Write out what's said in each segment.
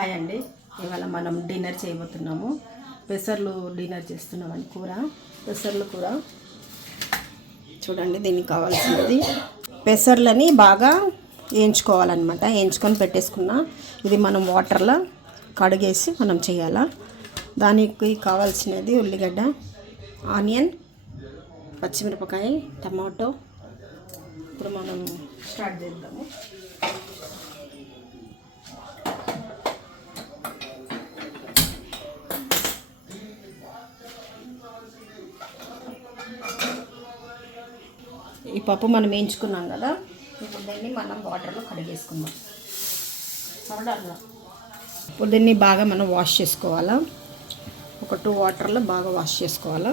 Hi అండి ఇవాళ మనం డిన్నర్ చేయబోతున్నాము. పెసర్లు డిన్నర్ చేస్తున్నామండి కూర. పెసర్లు కూర. చూడండి దీనికి కావాల్సినది పెసర్లని బాగా వేయించుకోవాలన్నమాట వేయించుకొని పెట్టేసుకున్న. ఇది మనం వాటర్లో కడిగేసి మనం చేయాలా. దానికి కావాల్సినది ఉల్లిగడ్డ ఆనియన్ పచ్చిమిరపకాయ టమాటో. ఇప్పుడు మనం స్టార్ట్ చేద్దాము. పప్పు మనం వేయించుకున్నాం కదా. ఇప్పుడు దీన్ని మనం వాటర్లో కడిగేసుకుందాం చూడాలి ఇప్పుడు దీన్ని బాగా మనం వాష్ చేసుకోవాలా? ఒక టూ వాటర్లో బాగా వాష్ చేసుకోవాలా?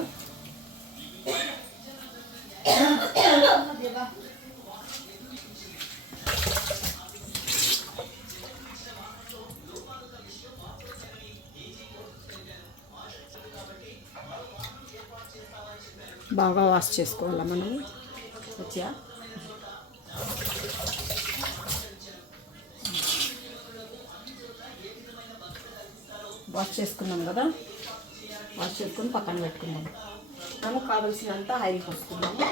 బాగా వాష్ చేసుకోవాలా మనం? వచ్చా వాష్ చేసుకున్నాం కదా? వాష్ చేసుకుని పక్కన పెట్టుకుందాం. మనకు కావలసినంత ఆయిల్ పోసుకున్నాము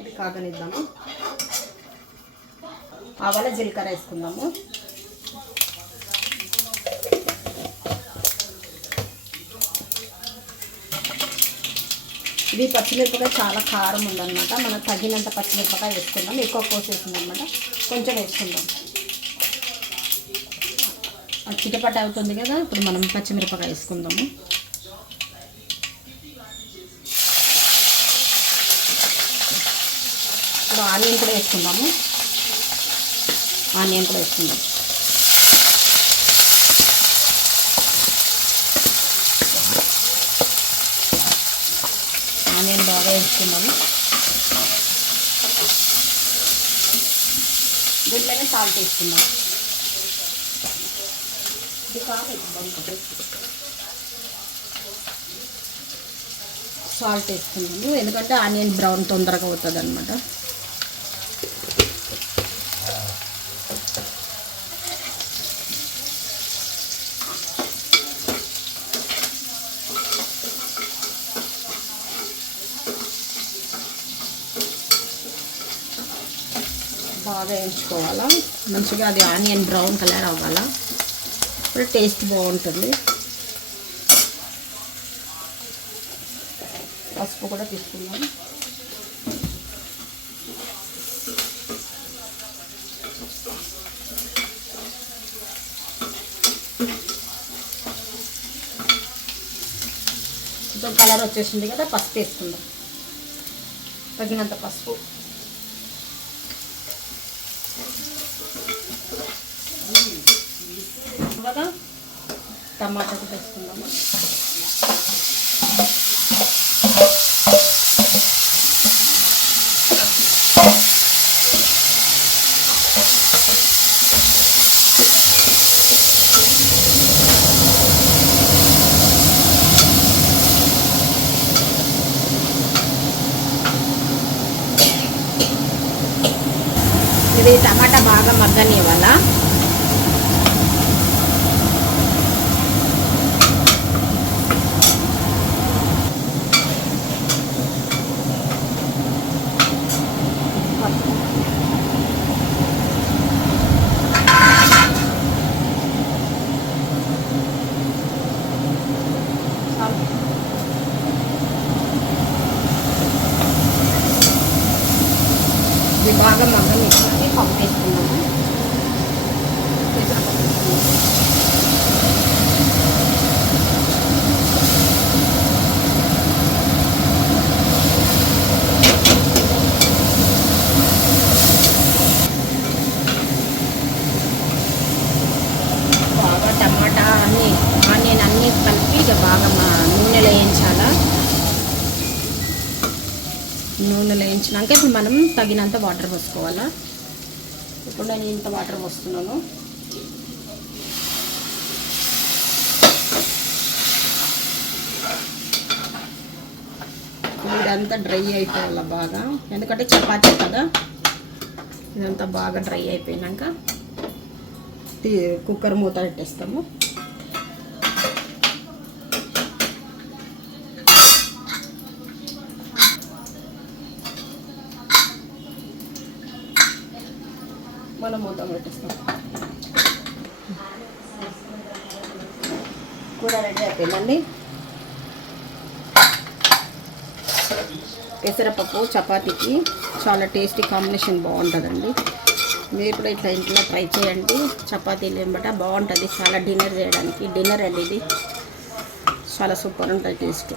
ఇది కాగనిద్దాము? ఆవాల జీలకర్ర వేసుకుందాము. ఇది పచ్చిమిరపకాయ చాలా కారం ఉందన్నమాట. మనం తగినంత పచ్చిమిరపకాయ వేసుకుందాం. ఎక్కువ కోసేసిందనమాట కొంచెం వేసుకుందాం. అది చిటపట అవుతుంది కదా ఇప్పుడు మనం పచ్చిమిరపకాయ వేసుకుందాము. ఇప్పుడు ఆనియన్ కూడా వేసుకుందాము. ఆనియన్ కూడా వేసుకుందాం. ఆనియన్ బాగా వేసుకున్నాము దీంట్లోనే సాల్ట్ వేసుకుందాం. ఇది కాదు సాల్ట్ వేసుకున్నాము ఎందుకంటే ఆనియన్ బ్రౌన్ తొందరగా అవుతుంది అనమాట బాగా వేయించుకోవాలా. మంచిగా అది ఆనియన్ బ్రౌన్ కలర్ అవ్వాలా. ఇప్పుడు టేస్ట్ బాగుంటుంది. పసుపు కూడా తీసుకుందాం. కలర్ వచ్చేసింది కదా పసుపు వేసుకుందాం. తగినంత పసుపు. తర్వాత టమాటా కూడా వేసుకుందాము? ఇది టమాటా బాగా మగ్గనివ్వాలా? అనేది కలిపి ఇక బాగా మా నూనెలో వేయించాలా? నూనెలో వేయించినాక ఇప్పుడు మనం తగినంత వాటర్ పోసుకోవాలా? ఇప్పుడు నేను ఇంత వాటర్ పోస్తున్నాను. ఇదంతా డ్రై అయిపోవాల బాగా? ఎందుకంటే చపాతీ కదా. ఇదంతా బాగా డ్రై అయిపోయినాక కుక్కర్ మూత పెట్టేస్తాము. పెట్టేస్తాం కూర రెడీ అయిపోయిందండి. పెసరపప్పు చపాతీకి చాలా టేస్టీ కాంబినేషన్ బాగుంటుందండి. మీరు కూడా ఇట్లా ఇంట్లో ట్రై చేయండి. చపాతీలు ఏమట బాగుంటుంది. చాలా డిన్నర్ చేయడానికి. డిన్నర్ అండి ఇది చాలా సూపర్ ఉంటుంది టేస్ట్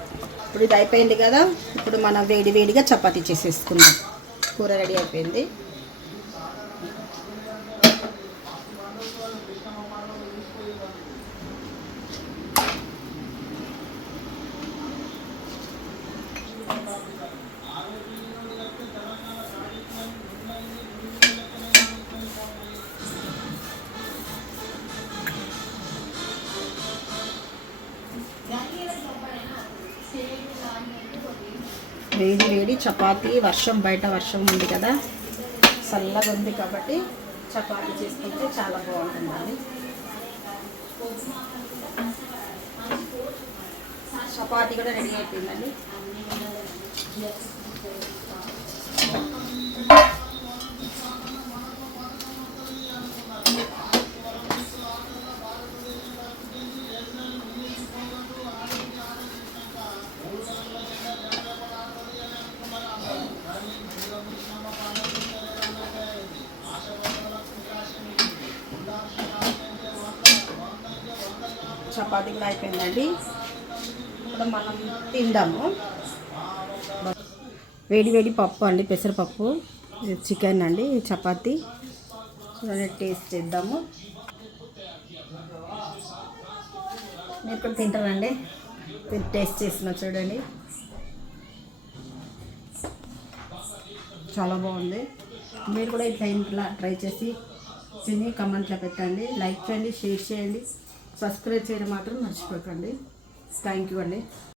ఇప్పుడు ఇది అయిపోయింది కదా. ఇప్పుడు మనం వేడి వేడిగా చపాతీ చేసేసుకుందాం. కూర రెడీ అయిపోయింది. వేడి వేడి చపాతీ వర్షం బయట వర్షం ఉంది కదా. చల్లగా ఉంది కాబట్టి చపాతీ చేసుకుంటే చాలా బాగుంటుందండి. చపాతీ కూడా రెడీ అయిపోయిందండి. చపాతీ కూడా అయిపోయిందండి. ఇప్పుడు మనం తిందాము. వేడి వేడి పప్పు అండి పెసరపప్పు చికెన్ అండి చపాతీ. చూడండి టేస్ట్ చేద్దాము. మీరు కూడా తింటారండి. టేస్ట్ చేసిన చూడండి. చాలా బాగుంది. మీరు కూడా ఇట్లా ఇంట్లో ట్రై చేసి తిని కమెంట్లో పెట్టండి. లైక్ చేయండి షేర్ చేయండి. సబ్స్క్రైబ్ చేయడం మాత్రం మర్చిపోకండి. థ్యాంక్ యూ అండి.